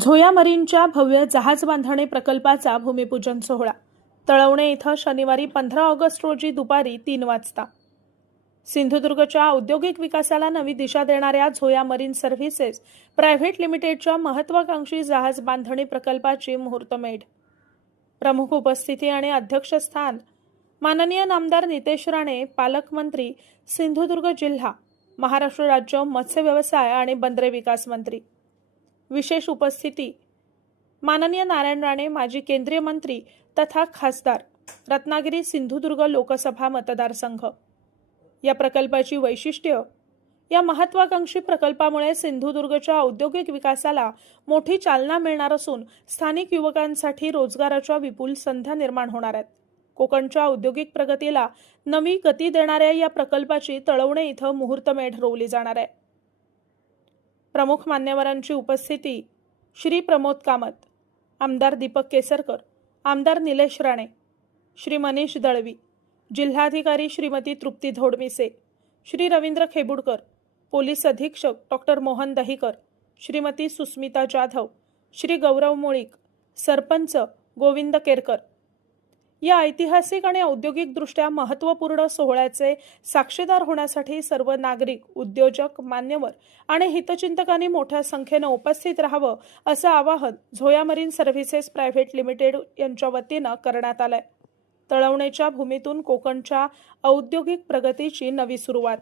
झोया मरीनच्या भव्य जहाज बांधणी प्रकल्पाचा भूमिपूजन सोहळा तळवणे इथं शनिवारी 15 ऑगस्ट रोजी दुपारी 3 वाजता. सिंधुदुर्गच्या औद्योगिक विकासाला नवी दिशा देणाऱ्या झोया मरीन सर्व्हिसेस प्रायव्हेट लिमिटेडच्या महत्त्वाकांक्षी जहाज बांधणी प्रकल्पाची मुहूर्तमेढ. प्रमुख उपस्थिती आणि अध्यक्षस्थान माननीय नामदार नितेश राणे, पालकमंत्री, सिंधुदुर्ग जिल्हा, महाराष्ट्र राज्य मत्स्य व्यवसाय आणि बंदरे विकास मंत्री. विशेष उपस्थिती माननीय नारायण राणे, माजी केंद्रीय मंत्री तथा खासदार, रत्नागिरी सिंधुदुर्ग लोकसभा मतदारसंघ. या प्रकल्पाची वैशिष्ट्य. या महत्त्वाकांक्षी प्रकल्पामुळे सिंधुदुर्गच्या औद्योगिक विकासाला मोठी चालना मिळणार असून स्थानिक युवकांसाठी रोजगाराच्या विपुल संधी निर्माण होणार आहेत. कोकणच्या औद्योगिक प्रगतीला नवी गती देणाऱ्या या प्रकल्पाची तळवणे इथं मुहूर्तमेढ रोवली जाणार आहे. प्रमुख मान्यवरांची उपस्थिती श्री प्रमोद कामत, आमदार दीपक केसरकर, आमदार निलेश राणे, श्री मनीष दळवी, जिल्हाधिकारी श्रीमती तृप्ती धोडमिसे, श्री रवींद्र खेबुडकर, पोलीस अधीक्षक डॉक्टर मोहन दहिकर, श्रीमती सुस्मिता जाधव, श्री गौरव मोळीक, सरपंच गोविंद केरकर. या ऐतिहासिक आणि औद्योगिकदृष्ट्या महत्त्वपूर्ण सोहळ्याचे साक्षीदार होण्यासाठी सर्व नागरिक, उद्योजक, मान्यवर आणि हितचिंतकांनी मोठ्या संख्येने उपस्थित राहावं असं आवाहन Zoya marine services private limited यांच्या वतीनं करण्यात आलंय. तळवणेच्या भूमीतून कोकणच्या औद्योगिक प्रगतीची नवी सुरुवात.